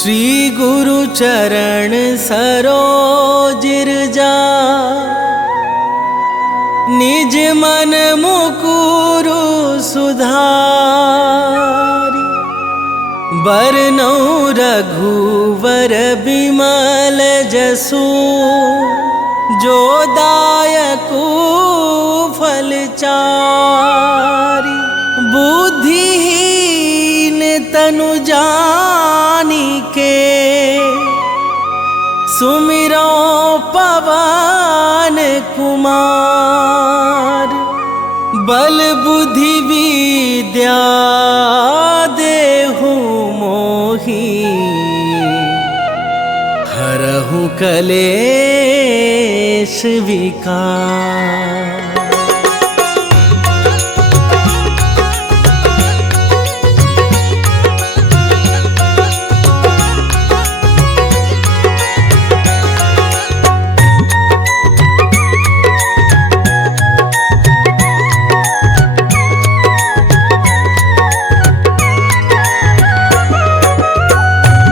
श्री गुरु चरण सरोज जा निज मन मुकुरु सुधारि बरनौ रघुवर बिमल जसु जो दायकु फल चारि बुद्धिहीन तनु जानिके सुमिरो पवन कुमार बल बुद्धि विद्या देहु मोहि हरहु कलेश विकार।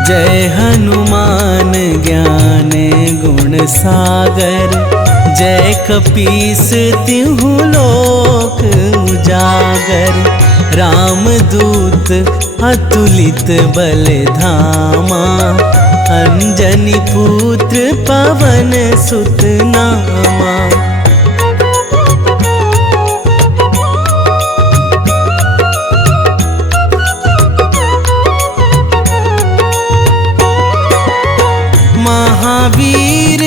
जय हनुमान ज्ञान गुण सागर, जय कपीस तिहु लोक उजागर। रामदूत अतुलित बल धामा, अंजनी पुत्र पवन सुत नामा। महावीर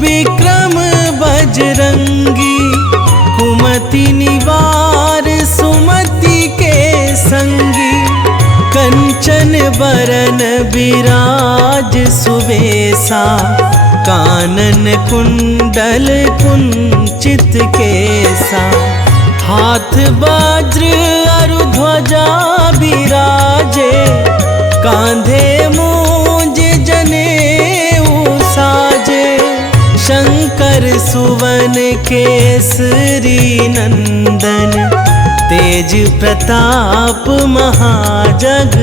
विक्रम बजरंगी, कुमति निवार सुमति के संगी। कंचन बरन विराज सुबेसा, कानन कुंडल कुंचित केसा। हाथ वज्र अरु ध्वजा बिराजे, कांधे मूंज जनेऊ साजे। शंकर सुवन केसरी नंदन, तेज प्रताप महाजगवंदन।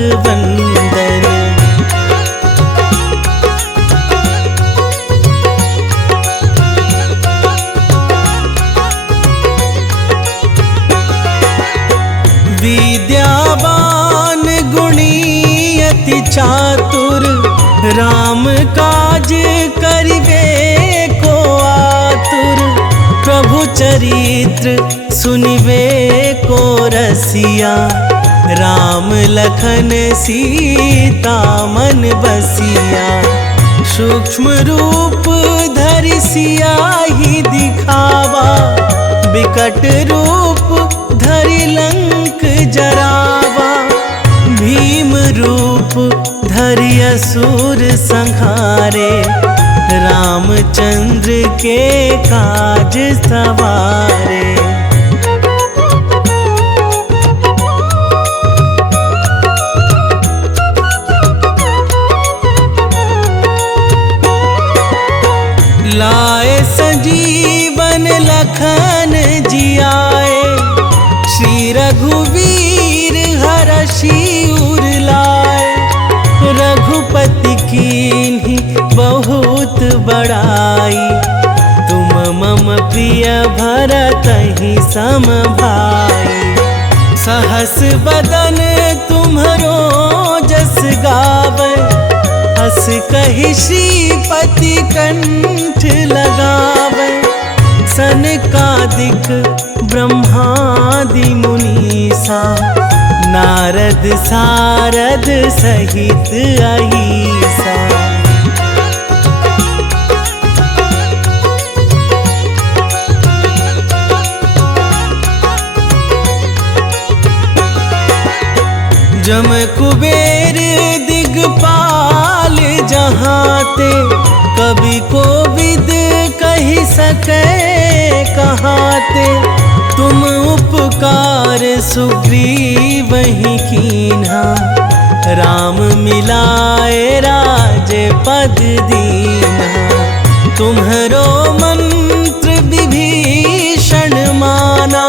विद्यावान गुणी अति चातुर, राम काज करिबे को आतुर। प्रभु चरित्र सुनिबे को रसिया, राम लखन सीता मन बसिया। सूक्ष्म रूप धरि सियाहि दिखावा, बिकट रूप धरि लंक जरावा। भीम रूप धरि असुर संहारे, रामचंद्र के काज सवारे। लाए संजीवन लखन जियाए, श्री रघुवीर हरषि उर लाए। रघुपति कीन्ही बहुत बड़ाई, तुम मम प्रिय भरतहि सम भाई। सहस बदन तुम्हरो जस गावै, हस कहि श्रीपति कंठ लगावै। सनकादिक ब्रह्मादि मुनीसा, नारद सारद सहित अहीसा। जम कुबेर दिगपाल जहाते, कवि कोविद कहि सकै कहाते। तुम उपकार सुग्रीवहि कीन्हा, राम मिलाए राजपद दीन्हा। तुम्हरो मंत्र विभीषण माना,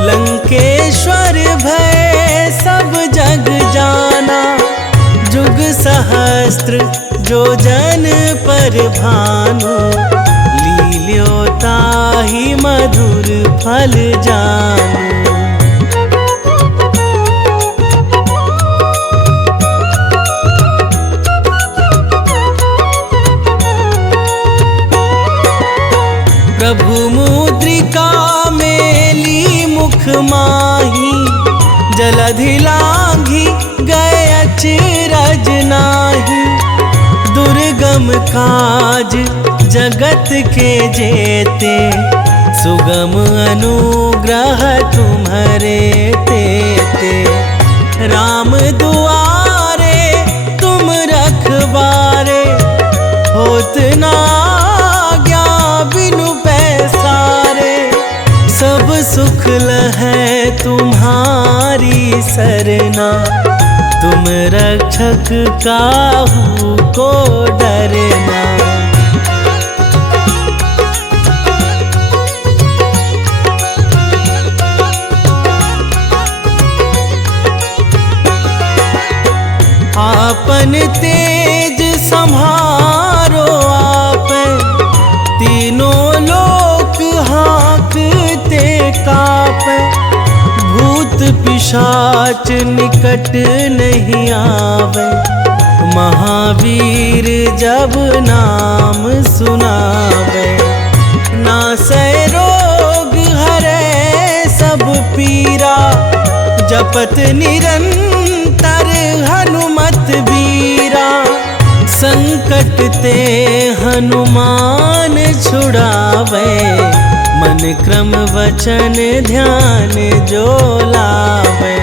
लंकेश्वर भय सब जग जाना। जुग सहस्त्र जो जन पर भानु, लील्यो ताहि मधुर फल जानू। प्रभु मुद्रिका मेली मुख माही, जलधि लांघि गए अचरज नाही। दुर्गम काज जगत के जेते, सुगम अनुग्रह तुम्हारे तेते। राम दुआरे तुम रखवारे, होत ना आज्ञा बिनु पैसारे। सब सुख लहै तुम्हारी सरना, तुम रक्षक काहू को डरना। आपन तेज संभारो आप, तीनों लोक हाँकते कापे। भूत पिशाच निकट नहीं आवे, महावीर जब नाम सुनावे। नासै रोग हरै सब पीरा, जपत निरंतर हनुमत बीरा। संकट ते हनुमान छुड़ावे, मन क्रम वचन ध्यान जो लावे।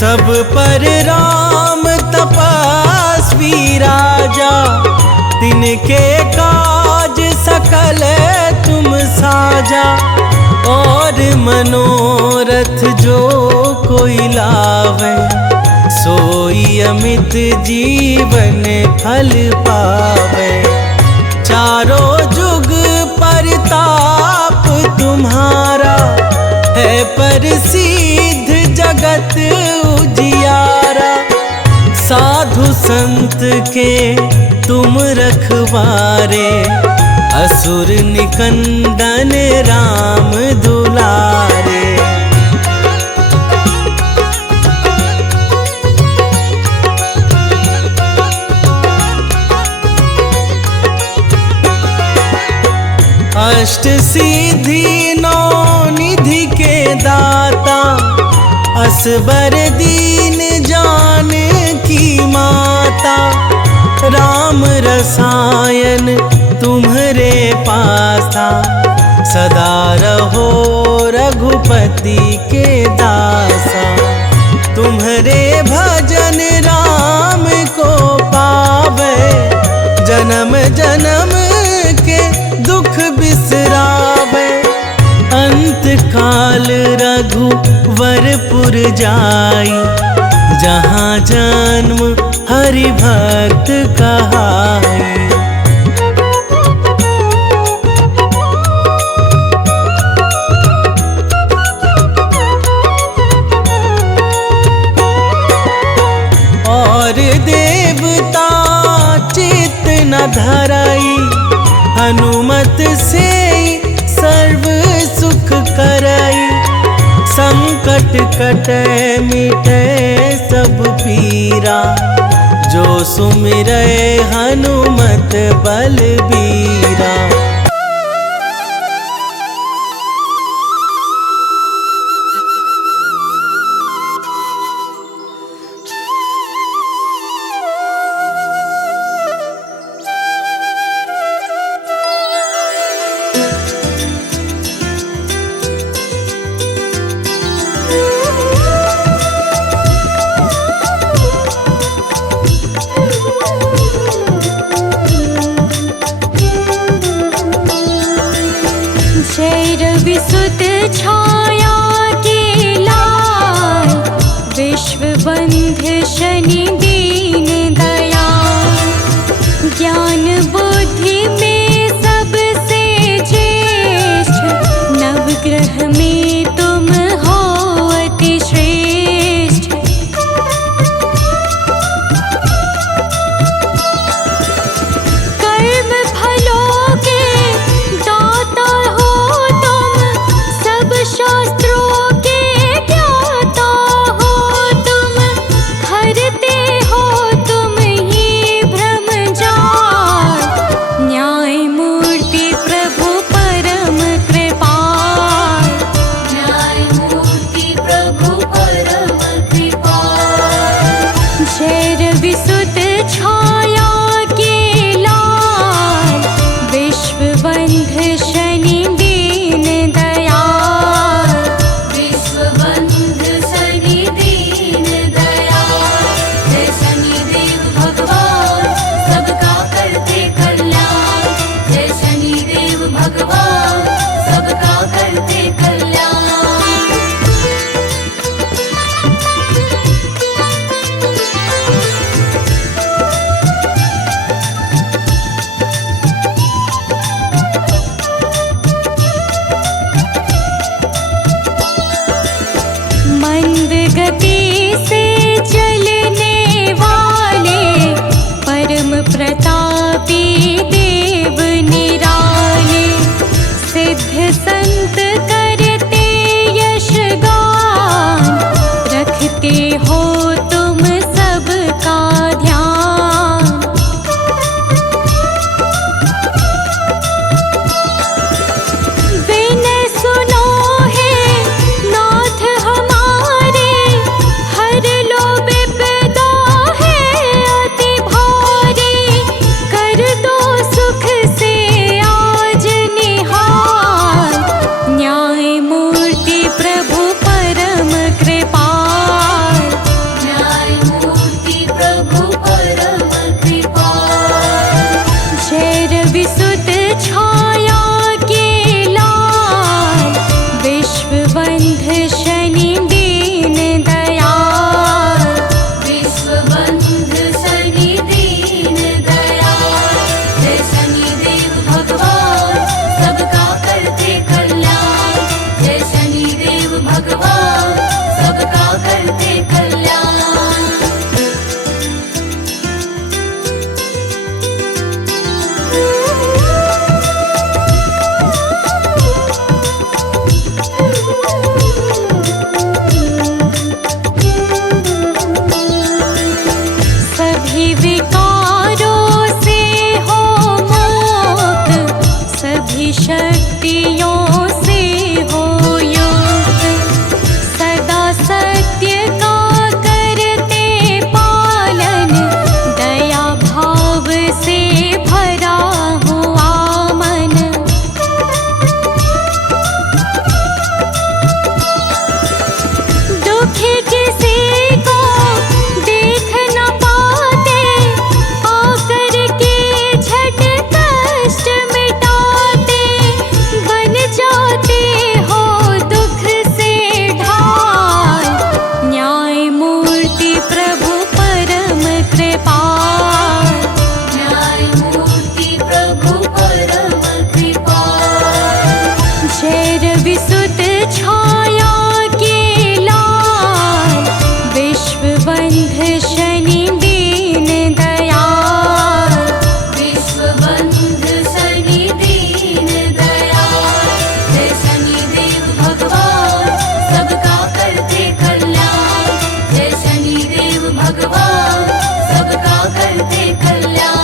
सब पर राम तपस्वी राजा, तिनके काज सकल तुम साजा। और मनोरथ जो कोई लावे, सोई अमित जीवन फल पावे। चारों जुग परताप तुम्हारा, है प्रसिद्ध जगत उजियारा। साधु संत के तुम रखवारे, असुर निकंदन राम दुलारे। अष्ट सिद्धि नौ निधि के दाता, असबर दीन जानकी माता। राम रसायन तुम्हरे पासा, सदा रहो रघुपति के दासा। तुम्हरे भजन राम को पावे, जन्म जन्म के दुख बिसरावे। अंत काल रघुवरपुर जाई, जहाँ जन्म हरि भक्त कहाई। और देवता चित्त न धराई, हनुमत से सर्व सुख कराई। संकट कटे मिटे सब पीरा, जो सुमिरै हनुमत बलबीरा। विसुत छाया के लाल, विश्व बंध शनि दीन दयाल। ज्ञान बुद्धि में सबसे ज्येष्ठ, नवग्रह में तुम हो अति श्रेष्ठ। कर्म फलों के दाता हो तुम, सब शास्त्रों के ज्ञाता हो तुम। हरते मंद गति से चलने वाले परम प्रतापी देव निराले, सिद्ध संत करते यश गान, रखते हो तुम सबका ध्यान। विनय सुनो हे नाथ हमारे, हर लो विपदा है अति भारी, कर दो सुख से आज निहाल, न्याय मूर्ति प्रभु परम कृपाल, न्याय मूर्ति प्रभु परम कृपाल। जय रवि सुत छाया के लाल, विश्व बंध शनि दीन दयाल, विश्व बंध शनि दीन दयाल। जय शनिदेव भगवान सबका करते कल्याण, जय शनिदेव भगवान सबका करते कल्याण। सभी विकारों से हो मुक्त, सभी शक्तियों से हो युक्त, सदा सत्य का करते पालन, दया भाव से भरा हुआ मन। दुखी किसी को देख न पाते, आकर के झट कष्ट मिटाते, बन जाते हो दुख से ढाल, न्याय मूर्ति प्रभु परम कृपाल, न्याय मूर्ति प्रभु परम कृपाल। जय रवि सुत छाया के लाल, विश्व बंध शनि दीन दयाल, विश्व बंध शनि दीन दयाल। जय शनिदेव भगवान सबका करते कल्याण, जय शनिदेव भगवान सबका करते कल्याण।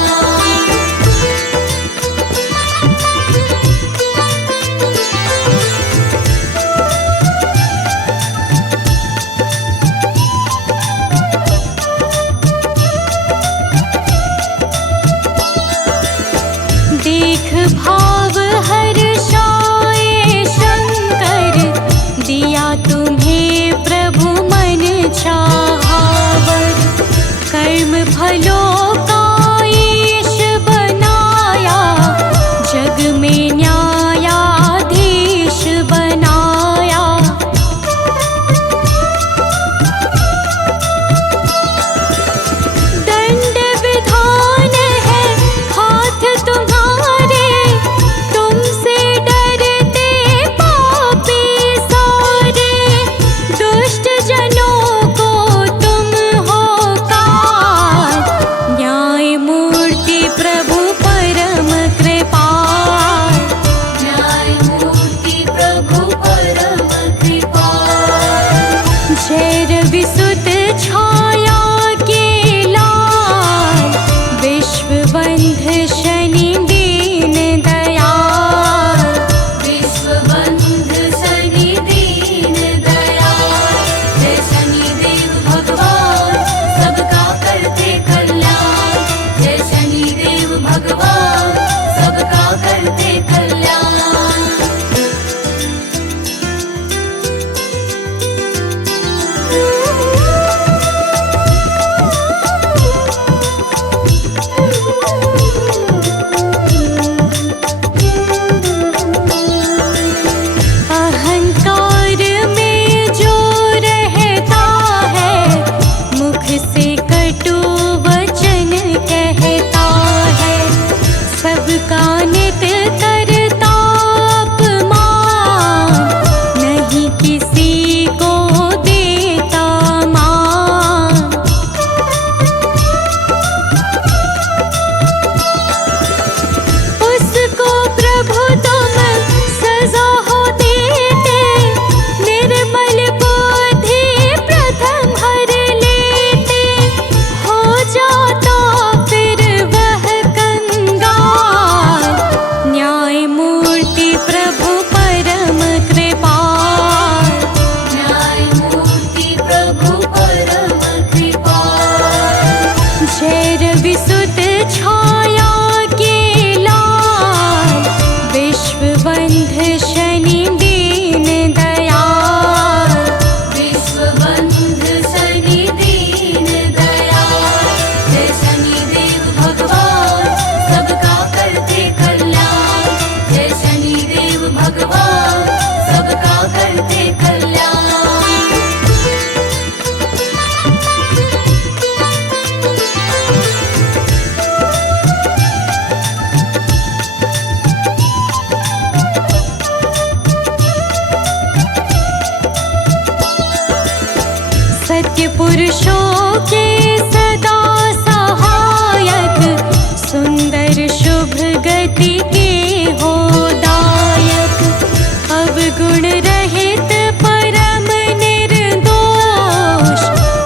गुण रहित परम निर्दोष,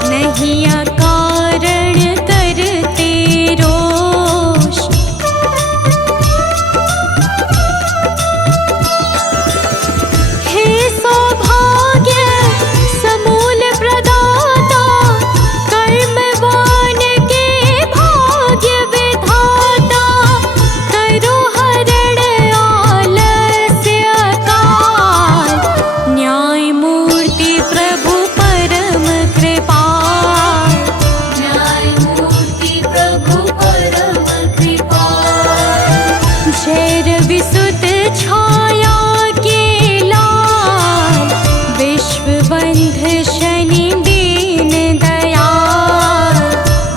नहीं अकारण करते रोष। हे सौभाग्य समूल प्रदाता, कर्मवान के भाग्य विधाता, करो हरण आलस्य काल, न्याय मूर्ति प्रभु परम कृपाल। न्याय मूर्ति प्रभु परम कृपाल। जय रविसुत छाया के लाल, विश्वबंध शनि दीन दयाल।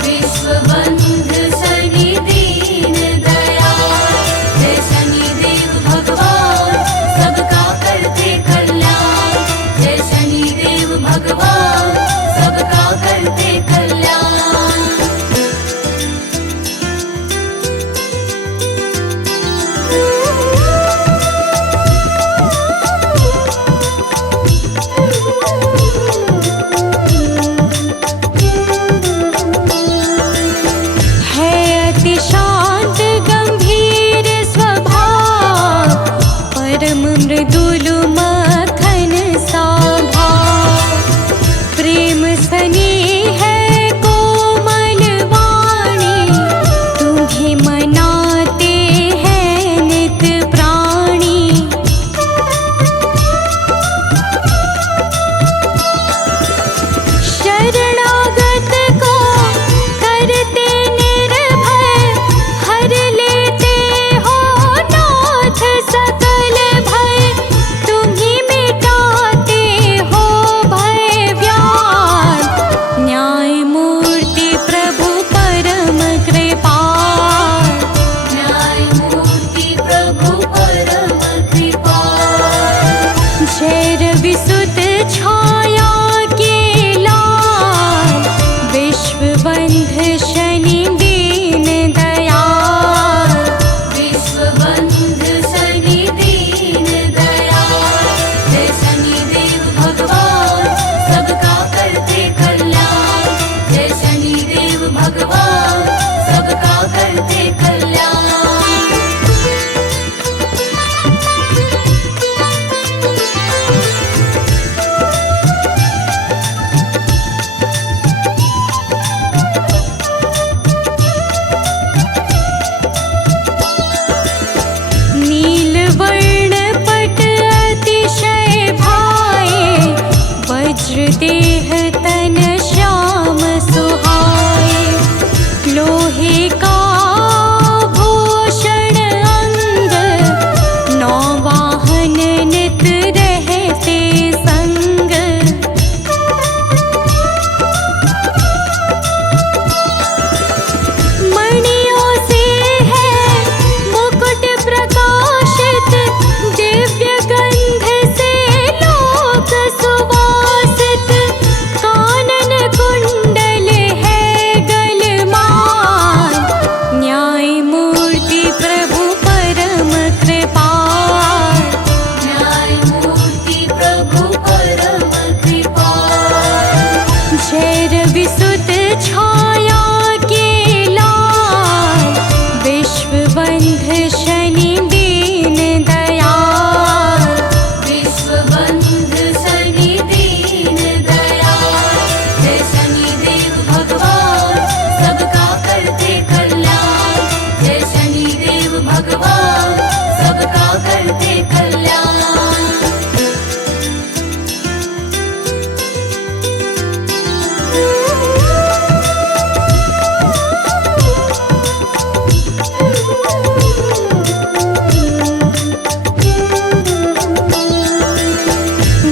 विश्वबंध शनि दीन दयाल। जय शनिदेव भगवान सबका करते कल्याण। जय शनिदेव भगवान सबका करते कल्याण। है अति शांत गंभीर स्वभाव, परम मृदुल मखन सा भाव। प्रेम स्नेह है कोमल वाणी, तुम्हें मनाते हैं नित प्राणी। शरणागत को करते निर्भय, हर लेते हो नाथ सकल भय। तुम्हीं मिटाते हो भय व्याल, न्याय मूर्ति प्रभु परम कृपाल। न्याय मूर्ति प्रभु परम कृपाल। जय रविसुत छाया के लाल, विश्वबंध शनि दीन दयाल। विश्वबंध शनि दीन दयाल। जय शनिदेव भगवान सबका करते कल्याण। जय शनिदेव भगवान सबका करते कल्याण। नीलवर्ण पट अतिशय भाए, वज्र देह तन श्याम सुहाए। लोहे का भूषण अंग, नौ वाहन नित रहते संग। मणियों से है मुकुट प्रकाशित, दिव्य गंध से लोक सुवासित। कानन कुंडल है गलमान, न्याय मूर्ति प्रभु परम कृपाल। न्याय मूर्ति प्रभु परम कृपाल। जय रविसुत छाया के लाल, विश्वबंध शनि दीन दयाल। विश्वबंध शनि दीन दयाल। जय शनिदेव भगवान सबका करते कल्याण। जय शनिदेव भगवान सबका करते कल्याण।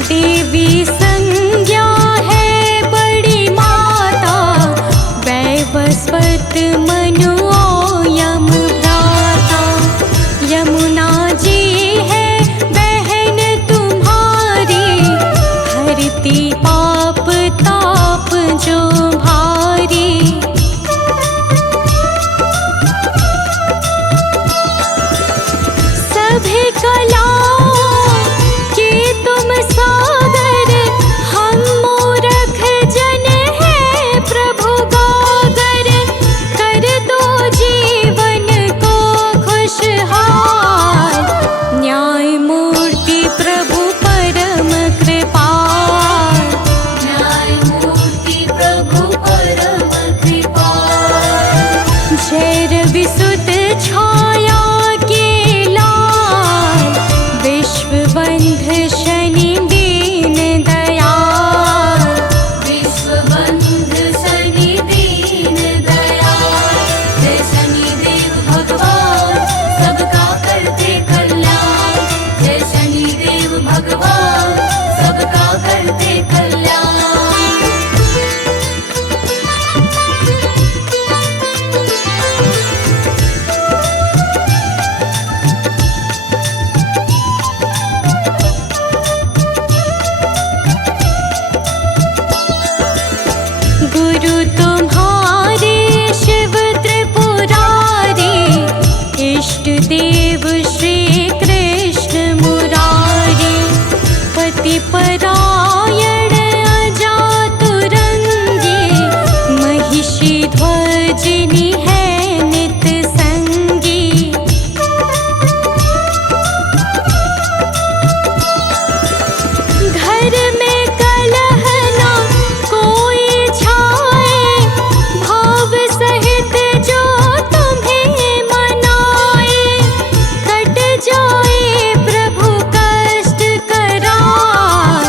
देवी संज्ञा है बड़ी माता, वैवस्वत मनु यम भ्राता। यमुना जी है बहन तुम्हारी, हरती पाप ताप जो भारी। सभी कलाओं के हे परायण अजातुरंगी, महिषी ध्वजिनी है नित संगी। घर में कलह ना कोई छाए, भाव सहित जो तुम्हें मनाए। कट जाए प्रभु कष्ट करार,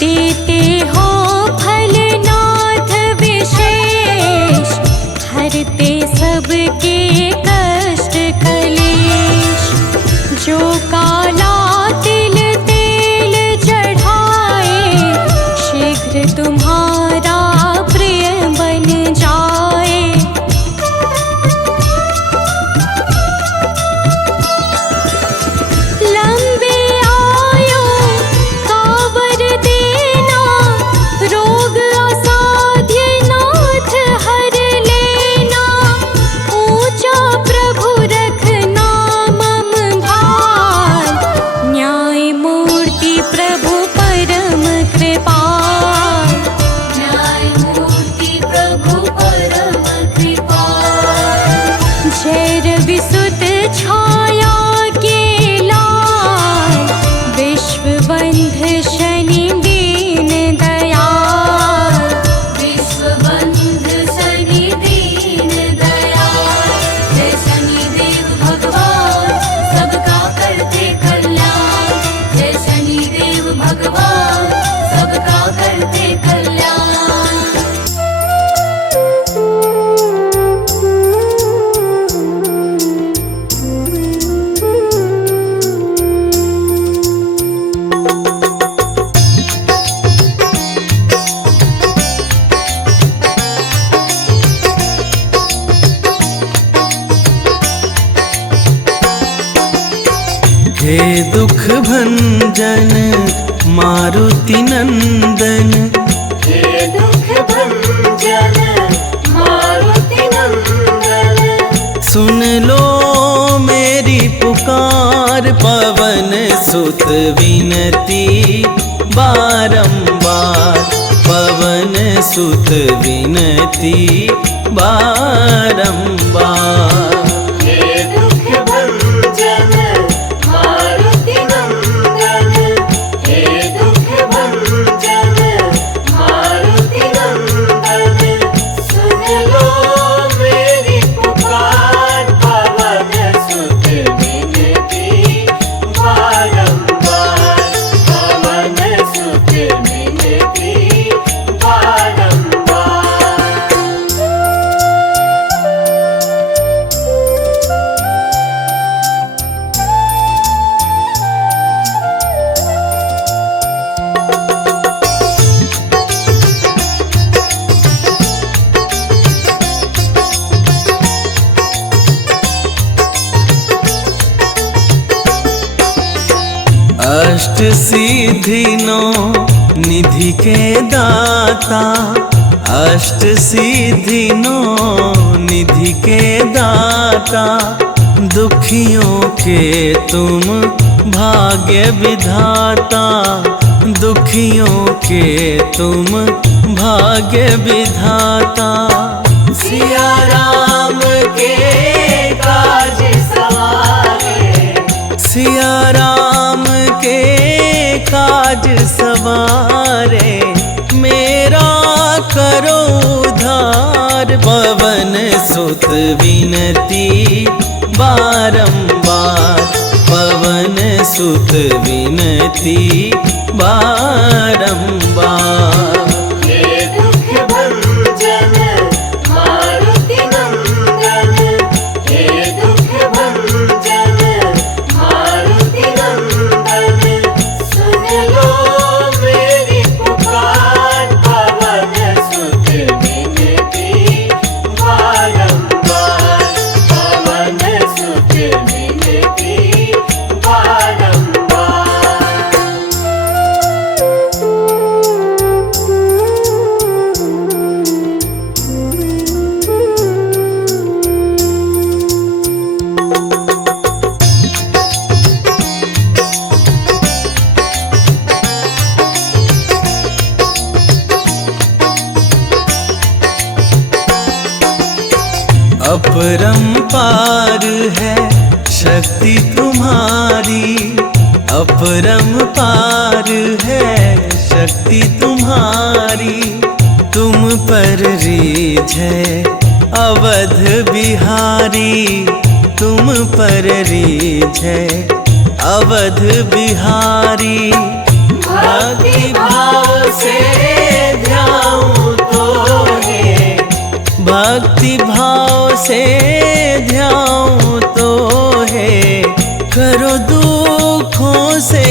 देते हो फलनाथ विशेष, हरते सबके कष्ट कलेश। जो काला तिल तेल चढ़ाए, शीघ्र तुम्हारा प्रिय बन जाए। लंबे आयु का वर देना, रोग असाध्य नाथ हर लेना। ऊंचा प्रभु रखना मम भार, न्याय मूर्ति प्रभु परम कृपाल। न्याय मूर्ति प्रभु परम कृपाल। जय रवि सुत छाया के लाल, विश्वबंध शनि दीन दयाल। विश्वबंध शनि दीन दयाल। जय शनिदेव भगवान, सबका करते कल्याण। जय शनिदेव भगवान, सबका करते कल्याण। हे दुख भंजन मारुति नंदन, हे दुख भंजन मारुति नंदन। सुन लो मेरी पुकार, पवन सुत विनती बारंबार। पवन सुत विनती बारंबार। हे दुख भंजन मारुति नंदन। हे दुख भंजन मारुति नंदन। सुन लो मेरी पुकार, पवन सुत विनती बारंबार। पवन सुत विनती बारंबार। अष्ट सिद्धि नौ निधि के दाता। अष्ट सिद्धि नौ निधि के दाता। दुखियों के तुम भाग्य विधाता। दुखियों के तुम भाग्य विधाता। सिया राम के काज सवारे। सिया राम के काज सवारे। मेरा करो उद्धार, पवन सुत विनती बारंबार। पवन सुत विनती बारंबार। हे दुख भंजन मारुति नंदन। हे दुख भंजन मारुति नंदन। सुन लो मेरी पुकार, पवन सुत विनती बारंबार। पवन सुत विनती बारंबार। अपरंपार है शक्ति तुम्हारी। अपरंपार है शक्ति तुम्हारी। तुम पर रीझ है अवध बिहारी। तुम पर रीझ है अवध बिहारी। भक्ति भाव से ध्याऊं तो है, भक्ति भाव से ध्याऊं तो है, करो दुखों से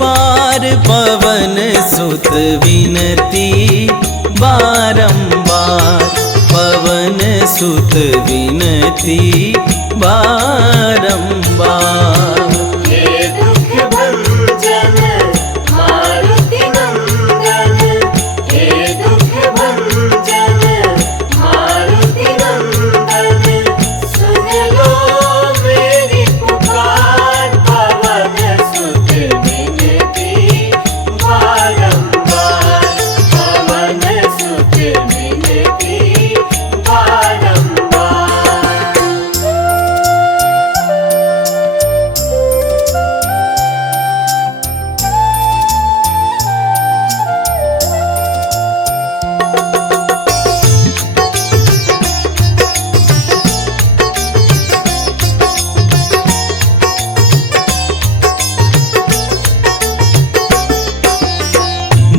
पार पवन सुत विनती बारंबार, पवन सुत विनती बारंबार। हे दुख भंजन मारुति नंदन, हे दुख भंजन मारुति नंदन, सुन लो मेरी पुकार, पवन सुत विनती बारंबार, पवन सुत विनती बारंबार।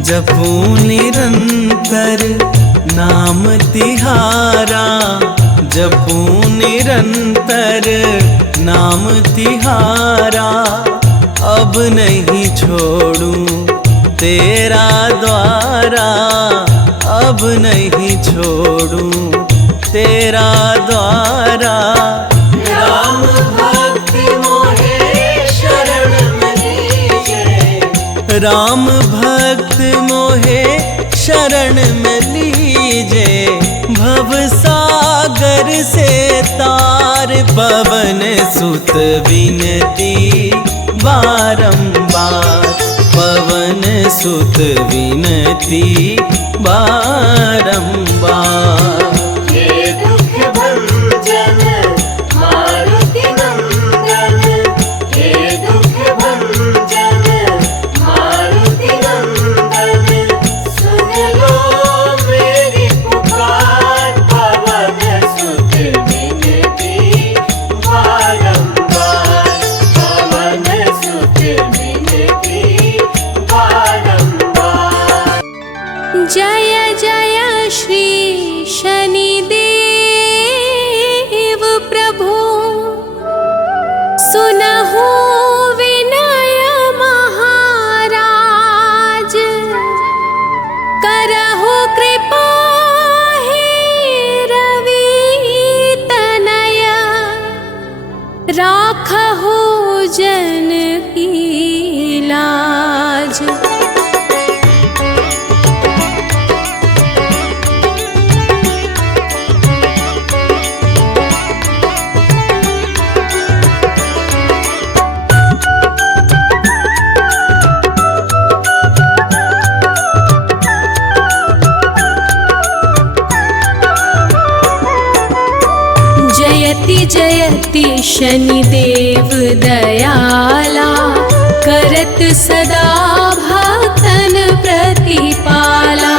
जपूं निरंतर नाम तिहारा, जपूं निरंतर नाम तिहारा, अब नहीं छोड़ूं तेरा द्वारा, अब नहीं छोड़ूं तेरा द्वारा। राम भक्ति मोहे शरण में लीजे, राम भक्त मोहे शरण में लीजे, भव सागर से तार पवन सुत विनती बारंबार, पवन सुत विनती बारंबार। हे दुख भंजन मारुति नंदन, हे दुख भंजन मारुति नंदन, सुन लो मेरी पुकार, पवन सुत विनती बारंबार, पवन सुत विनती बारंबार। जय जय श्री शनिदेव प्रभु, सुनहु विनय महाराज, करहु कृपा हे रवि तनय, राखहु जन की लाज। जयति जयति शनिदेव दयाला, करत सदा भक्तन प्रतिपाला,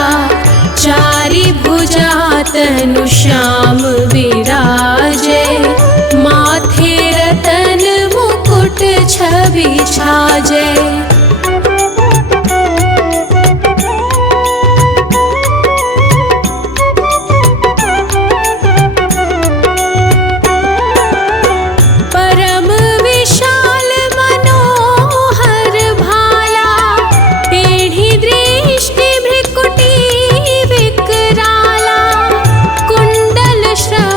चारि भुजा तनु श्याम विराजे, माथे रतन मुकुट छवि छाजे। श्रवण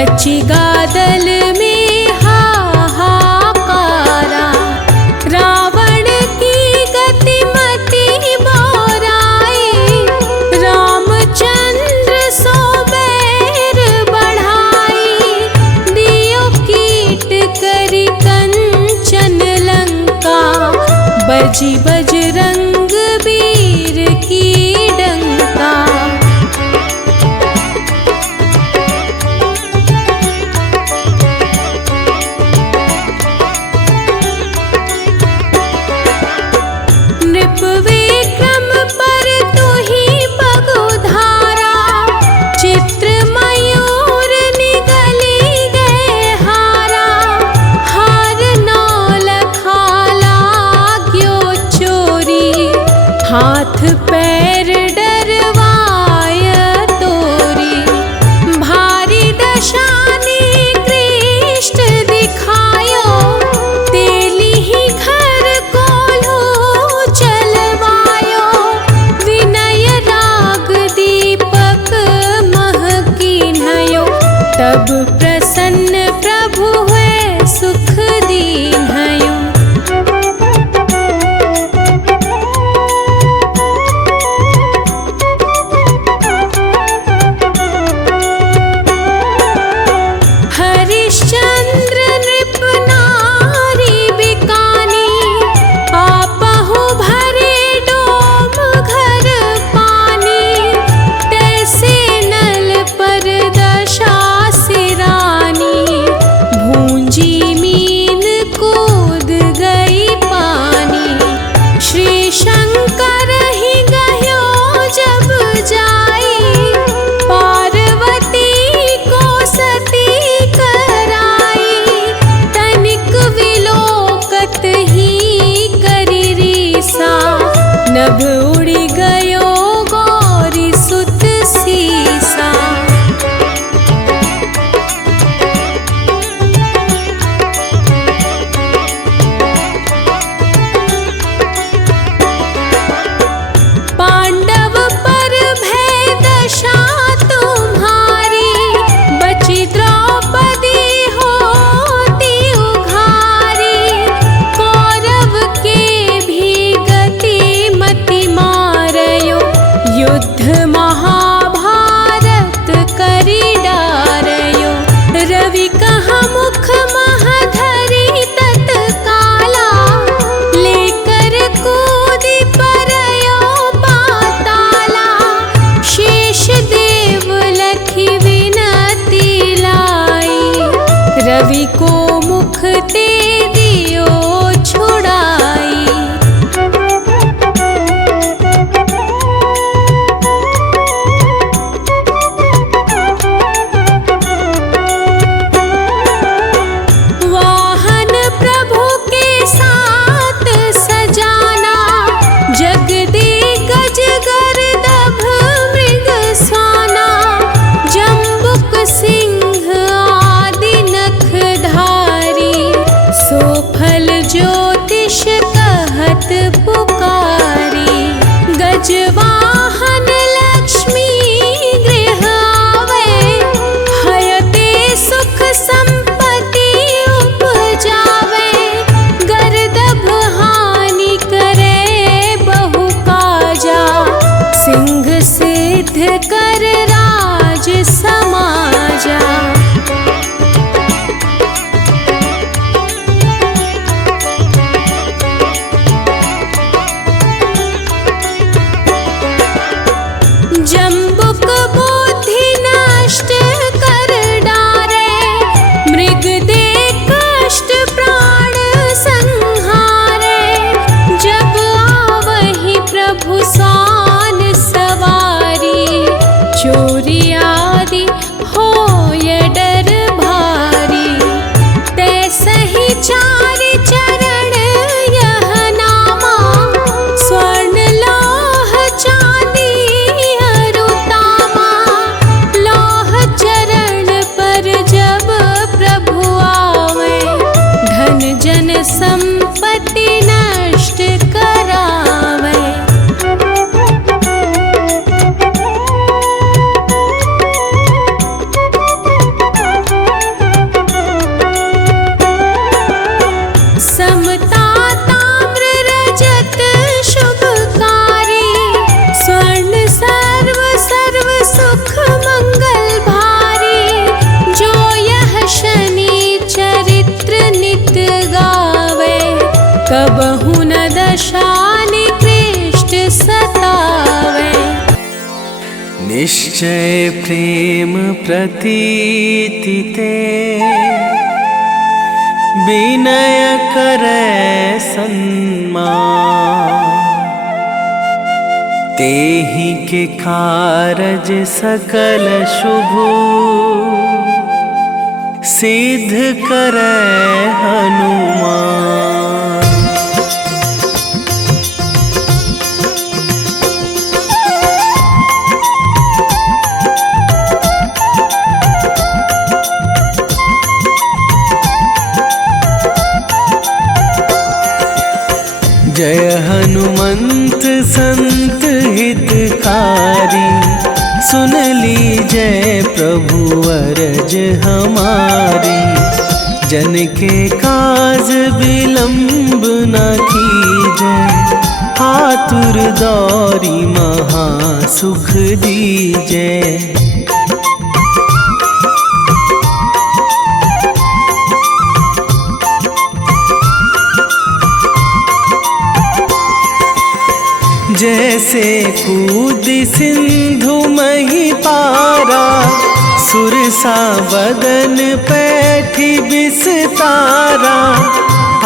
मची गादल में हाहाकारा, रावण की गतिमति बोराई, रामचंद्र सो बैर बढ़ाई, दियो कीट करी कंचन लंका, बजी बजरंग वीर की डंका। नृप विक्रम पर तुही पगुधारा, चित्र मयूर निगली गए हारा, हार नौ लखा लाग्यो चोरी, हाथ पैर डरवाय तोरी, भारी दशानी कृष्ण दिखायो, तेली ही घर कोल्हू चलवायो, विनय राग दीपक मह कीन्हयो, तब प्रसन्न प्रभु हुए सुख दीन्हयो। हरिश्चंद्र नृप नारी बिकानी, आपहु भरे डोम घर पानी, तैसे नल पर दशा सिरानी, भूंजी मीन कूद गई पानी, श्री शंकर ही गयो जब जाई, पार्वती को सती कराई, तनिक विलोकत ही करी रीसा, नभ उड़ी गयो गौरी सुत सीसा। पांडव पर भय दशा तुम्हारी, बची द्रौपदी होती उघारी, कौरव के भी गति मति मारयो, युद्ध महाभारत करी डारयो, रवि कहा मुख महधरी तत्काला, लेकर कूदी परयो पाताला, शेष देव लखी विनती लाई, रवि को मुख ते दियो छुड़ाई। वाहन प्रभु के साथ सजाना, जगदिग्गज गर्दभ मृग स्वाना, जम्बुक सिंह आदि नखधारी, कबहु न दशा निकृष्ट सतावे। निश्चय प्रेम प्रतीति ते विनय करे सन्मान। तेहि के कारज सकल शुभ सिद्ध करे हनुमान। जय हनुमंत संत हितकारी, सुन लीजय प्रभु अरज हमारी। जन के काज विलंब न कीजय, आतुर दौरी महा सुख दीजय। जैसे कूद सिंधु मही पारा, सुरसा बदन पैठी बिस्तारा।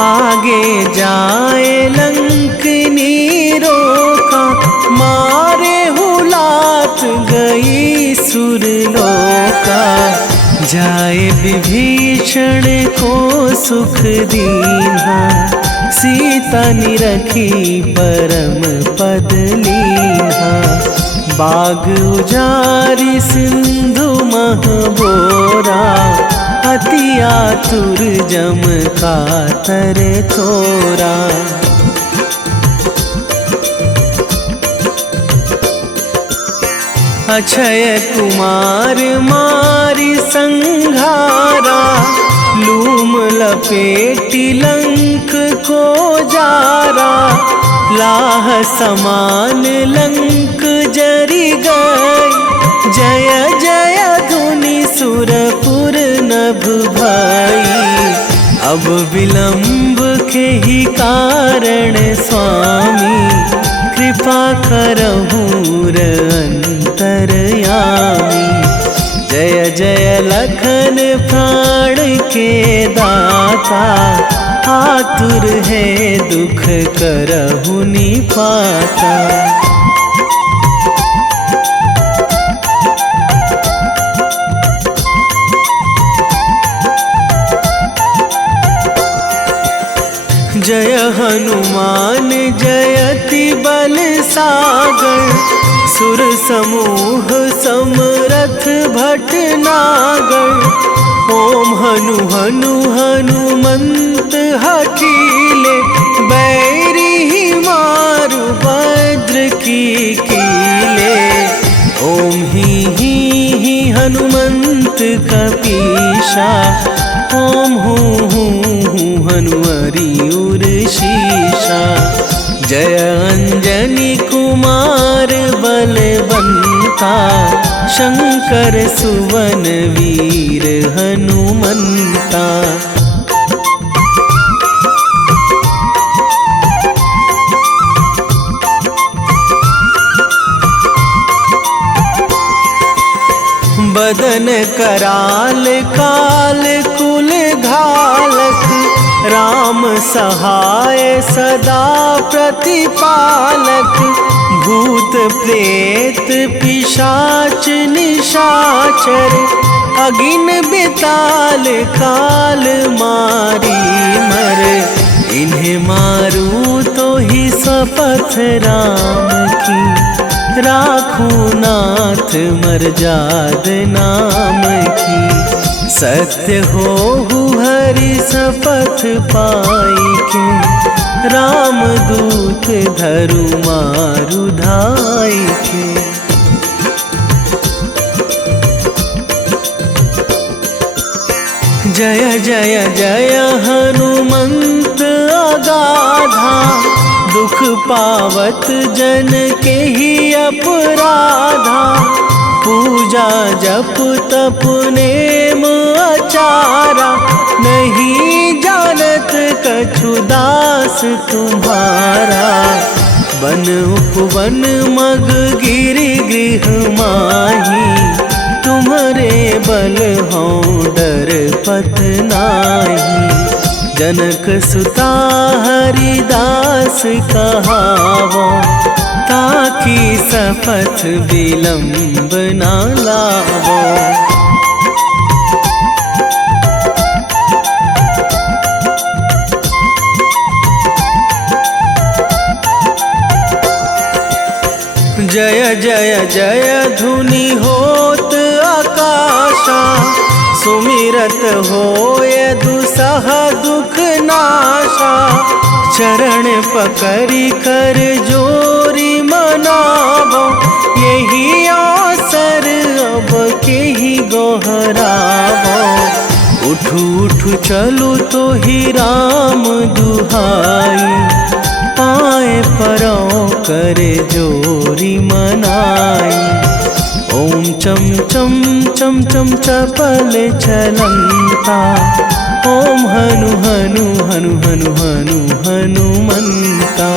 आगे जाए लंकनी रोका, मारे हुलात गई सुरलोका। जाए विभीषण को सुख दीन्हा, सीता निरखी परम पद लीन्हा। बाग उजारी सिंधु महबोरा, अति आतुर जम कातर थोरा। अक्षय कुमार मारी संघारा, लूम लपेटी लंक को जारा। लाह समान लंक जरी गई, जय जय धुनि सुरपुर नभ भई। अब विलंब के ही कारण स्वामी, कृपा करहु अंतरयामी। जय जय लखन प्राण के दाता, आतुर है दुख करहु निपाता। जय हनुमान जयति बल सागर, सुर समूह समरथ भटनागर। ओम हनु हनु हनुमंत हठीले, बैरी मारु भद्र की कीले। ओम ही हनुमंत कपीशा, ओम हूँ हनुमरी उर शीशा। जय अंजनी कुमार बलवंता, शंकर सुवन वीर हनुमंता। बदन कराल काल कुल घालक, राम सहाय सदा प्रतिपालक। भूत प्रेत पिशाच निशाचर, अगिन बिताल काल मारी मर। इन्हें मारू तो ही शपथ राम की, राखूं नाथ मर्याद नाम की। सत्य होहु हरि शपथ पाई के, राम दूत धरु मारु धाई के। जय जय जय हनुमंत अगाधा, दुख पावत जन के ही अपराधा। पूजा जप तप नेम आचारा, नहीं जानत कछु दास तुम्हारा। बन उपवन मग गिरि गृह माही, तुम्हारे बल हों डर पत नाही। जनक सुता हरिदास कहावो, ताकि सपथ विलंब ना लावो। जय जय जय धुनि होत आकाशा, सुमिरत होय दुसह दुख नाशा। चरण पकड़ी कर जोरी मनावो, यही अवसर अब के ही गोहरावो। उठू उठू चलू तो ही राम दुहाई, पाए परो करे जोरी मनाई। ओम चम चम चम चम चपल चलंता, ओम हनु हनु हनु हनु हनु हनुमंता।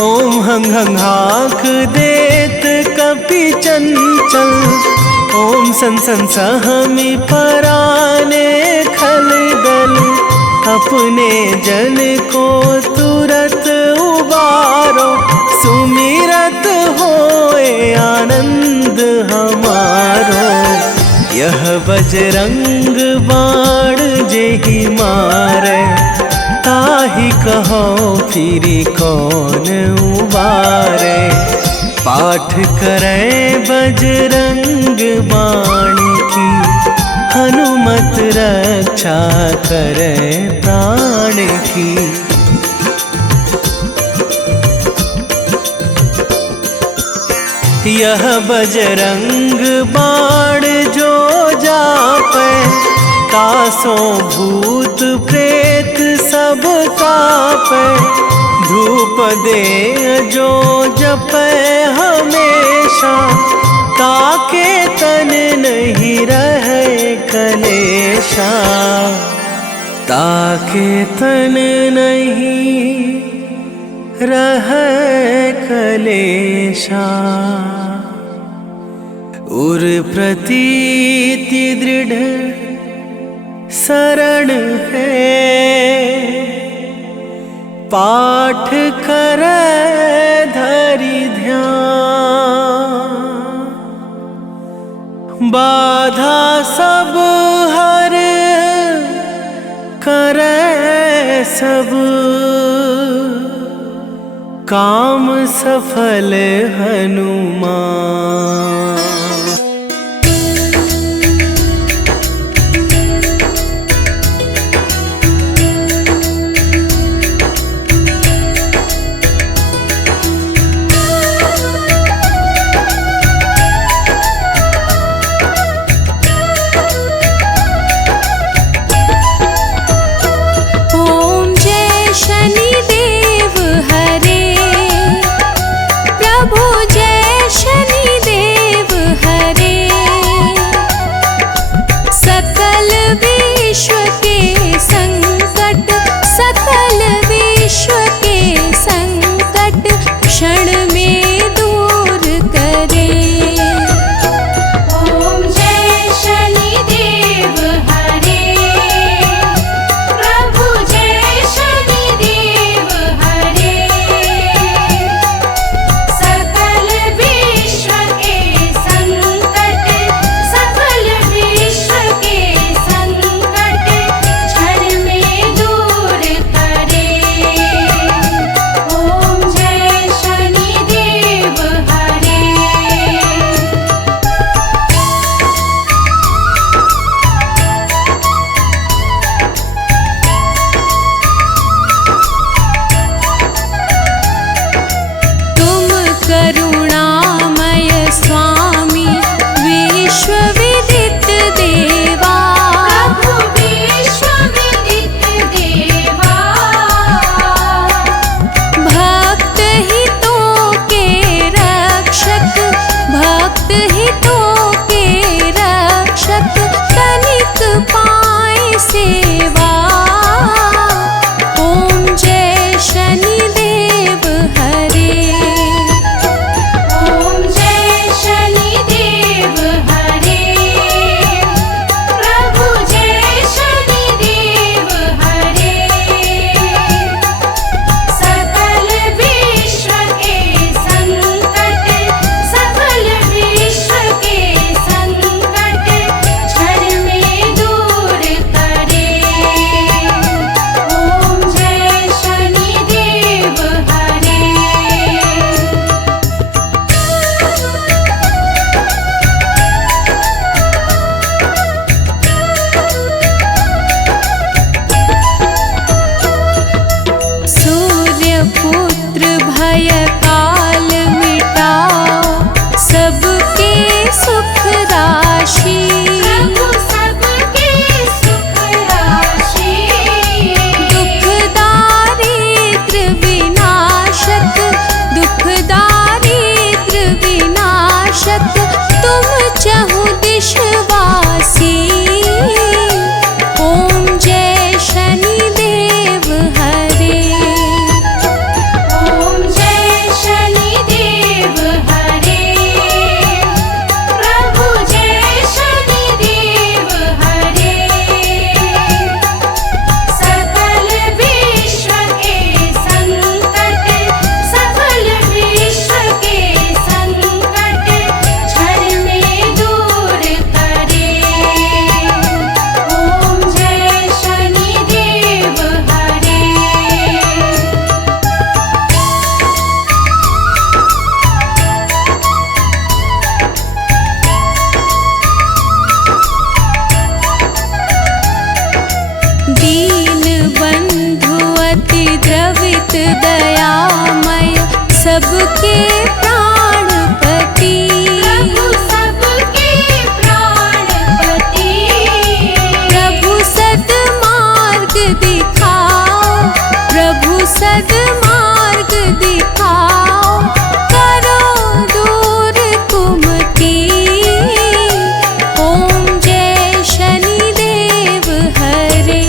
ओम हंग हंग हाक देत कपि चंचल, ओम सन सन सहमी पराने खल दल। अपने जन को तुरत उबारो, सुमिरत होए आनंद हमारो। यह बजरंग बाण जेहि मारे, ताहि कहो फिरी कौन उबारे। पाठ करें बजरंग बाण की, हनुमत रक्षा करे प्राण की। यह बजरंग बाण जो जापे, तासों भूत प्रेत सब कापे। धूप दे जो जपे हमेशा, ताके तन नहीं रहे कलेशा। ताके तन नहीं रहे कलेशा। उर प्रतीति दृढ़ शरण है, पाठ करे धरि ध्यान। बाधा सब हर करे सब, काम सफल हनुमान। प्रभु जय शनिदेव हरे। पवित दयामय सबके प्राणपति। प्रभु सबके प्राणपति। प्रभु सद्मार्ग दिखाओ, प्रभु सद्मार्ग दिखाओ, करो दूर कुमति। ओम जय शनिदेव हरे।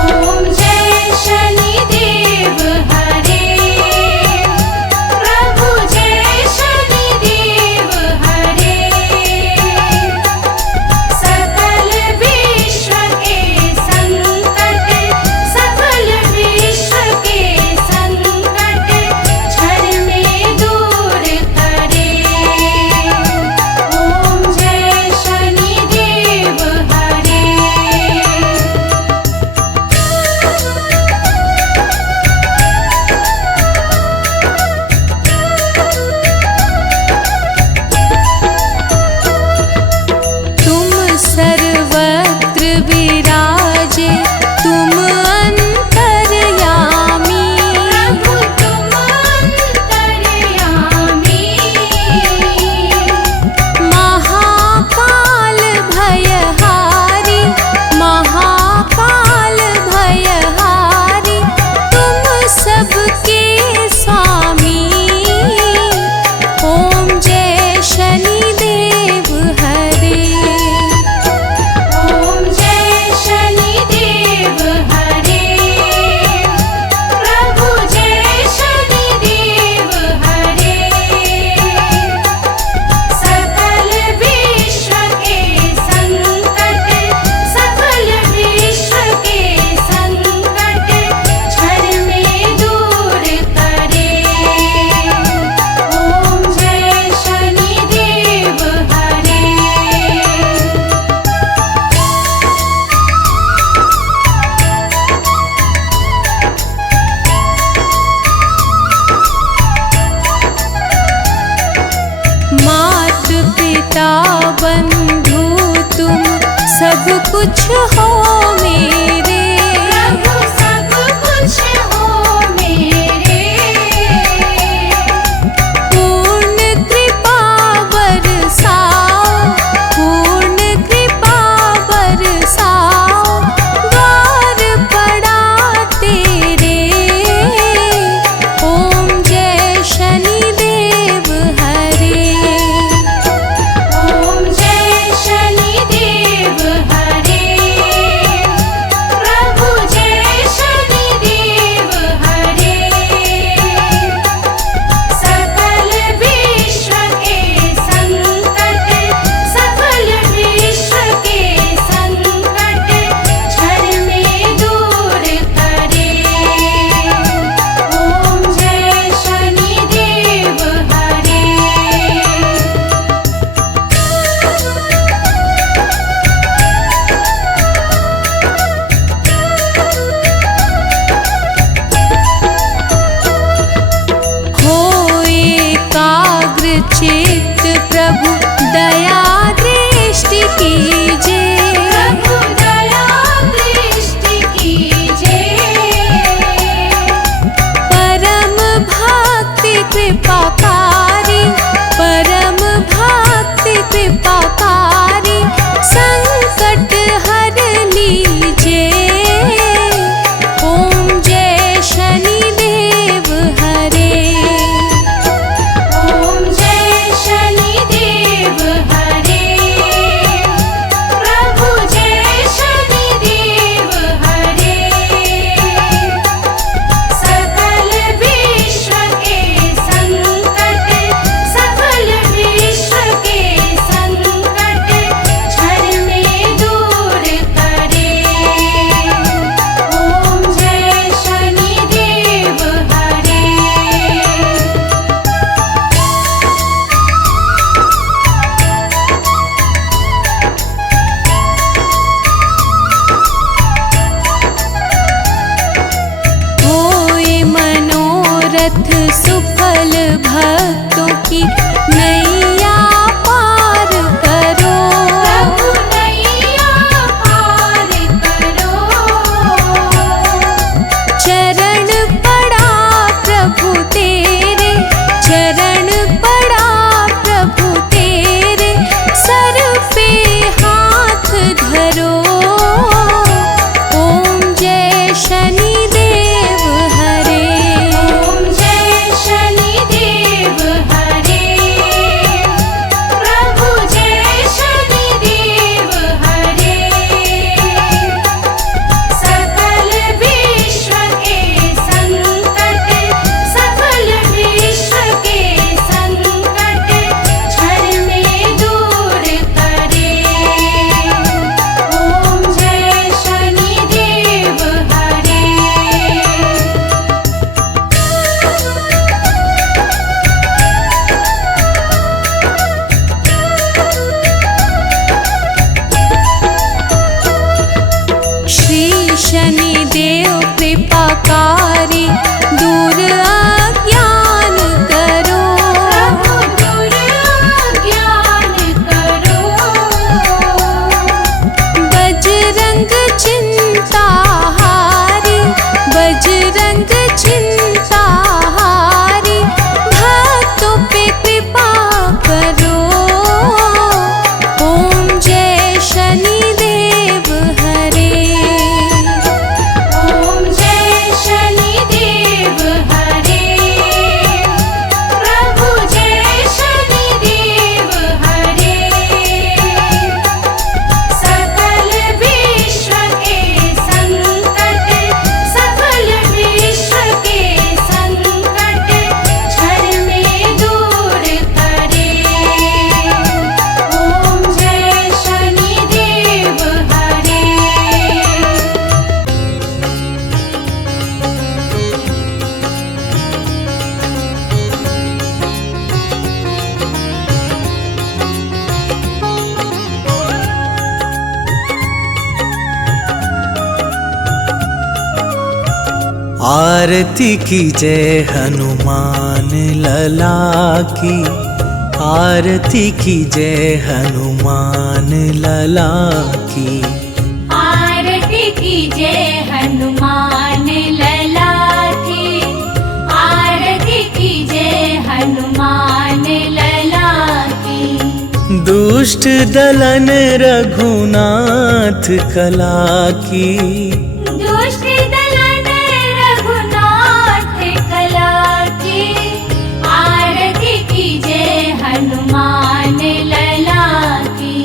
ओम जय शनिदेव हरे। प्रभु जय शनिदेव हरे। सकल विश्व के संकट, सकल विश्व के संकट क्षण में दूर करे। ओम जय शनिदेव हरे। तुम सर्वत्र विराजे, तुम अंतर्यामी। प्रभु तुम अंतर्यामी। महाकाल भयहारी, महाकाल भयहारी, तुम सबके स्वामी। ओम जय शनिदेव हरे। ओम जय शनिदेव हरे। प्रभु जय शनिदेव हरे। सकल विश्व के संकट, सकल विश्व के संकट क्षण में दूर करे। ओम जय शनिदेव हरे। मात पिता बंधु तुम सब कुछ हो मेरे। प्रभु सब कुछ हो मेरे। पूर्ण कृपा बरसाओ, पूर्ण कृपा बरसाओ, द्वार पड़ा तेरे। ओम जय शनिदेव हरे। ओम जय शनिदेव हरे। प्रभु जय शनिदेव हरे। सकल विश्व के संकट, सकल विश्व के संकट क्षण में दूर करे। ओम जय शनिदेव हरे। हो एकाग्र चित्त प्रभु दया दृष्टि कीजे। प्रभु दया दृष्टि कीजे। परम भक्ति कृपाकारी, परम भक्ति कृपाकारी, संकट हर लीजे। ओम जय शनिदेव हरे। ओम जय शनिदेव हरे। प्रभु जय शनिदेव हरे। सकल विश्व के संकट, सकल विश्व के संकट क्षण में दूर करे। ओम जय शनिदेव हरे। होए मनोरथ सुफल भक्तों की नैया पार करो। प्रभु नैया पार करो। तारी दूर अज्ञान करो। प्रभु दूर अज्ञान करो। बजरंग चिंता हारी, बजरंग चिंता हारी, भक्तों पे कृपा करो। ओम जय शनिदेव हरे। ओम जय शनिदेव हरे। प्रभु जय शनिदेव हरे। सकल विश्व के संकट, सकल विश्व के संकट क्षण में दूर करे। ओम जय शनिदेव हरे। आरती की जय हनुमान लला की, आरती की जय हनुमान लला की। आरती की जय हनुमान लला की। आरती की जय हनुमान लला की। दुष्ट दलन रघुनाथ कला की, दुष्ट दलन रघुनाथ कला की। आरती की जय हनुमान लला की।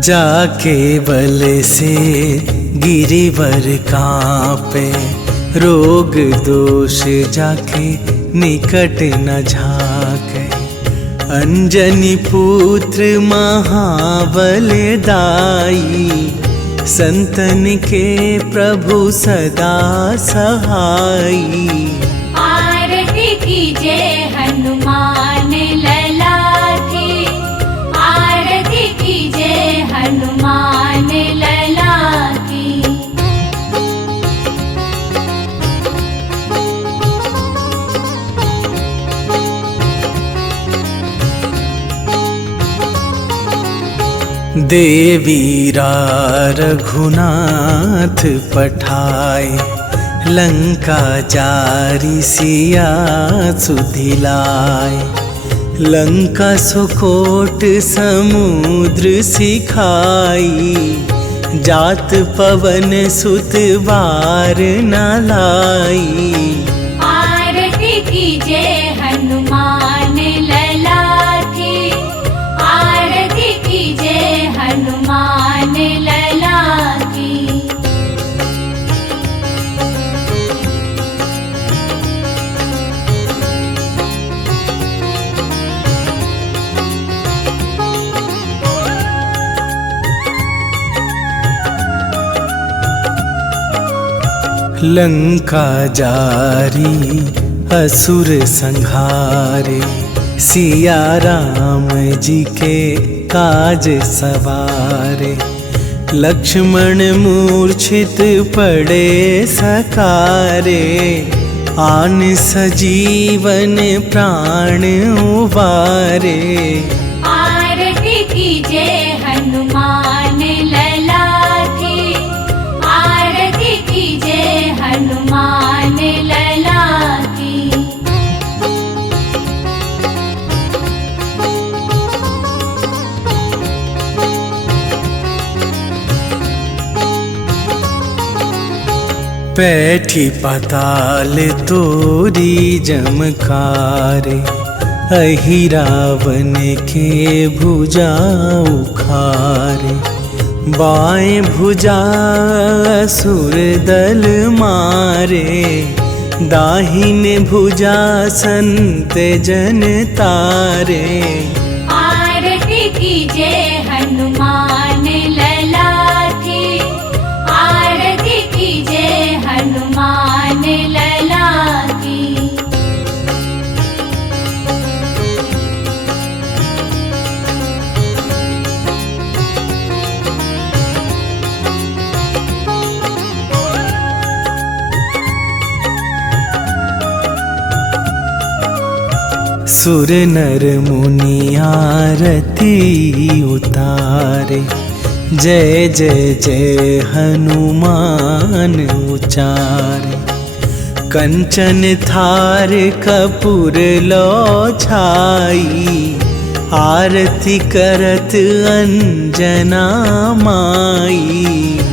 जाके बल से गिरिवर कांपे, रोग दोष जाके निकट न झाके। अंजनी पुत्र महाबल दाई, संतन के प्रभु सदा सहाई। आरती की जय हनुमान लला की। आरती की जय हनुमान लला की। देवीरा रघुनाथ पठाए, लंका जारी सिया सुधिलाए। लंका सुकोट समुद्र सिखाई, जात पवन सुत बार न लाई। आरती की जय हनुमान लला की। आरती की जय हनुमान लला की। लंका जारी असुर संहारे, सिया राम जी के काज सवारे। लक्ष्मण मूर्छित पड़े सकारे, आन सजीवन प्राण उबारे। आरती की जय हनुमान लला की। आरती की जय हनुमान लला की। पैठी पाताल तोरी जमकारे, अहि रावण के भुजा उखारे। बाएं भुजा असुर दल मारे, दाहिने भुजा संत जन तारे। आरती की जय हनुमान लला की। आरती की जय हनुमान लला की। सुर नर मुनि आरती उतारे, जय जय जय हनुमान उचारे। कंचन थार कपूर लो छाई, आरती करत अंजना माई।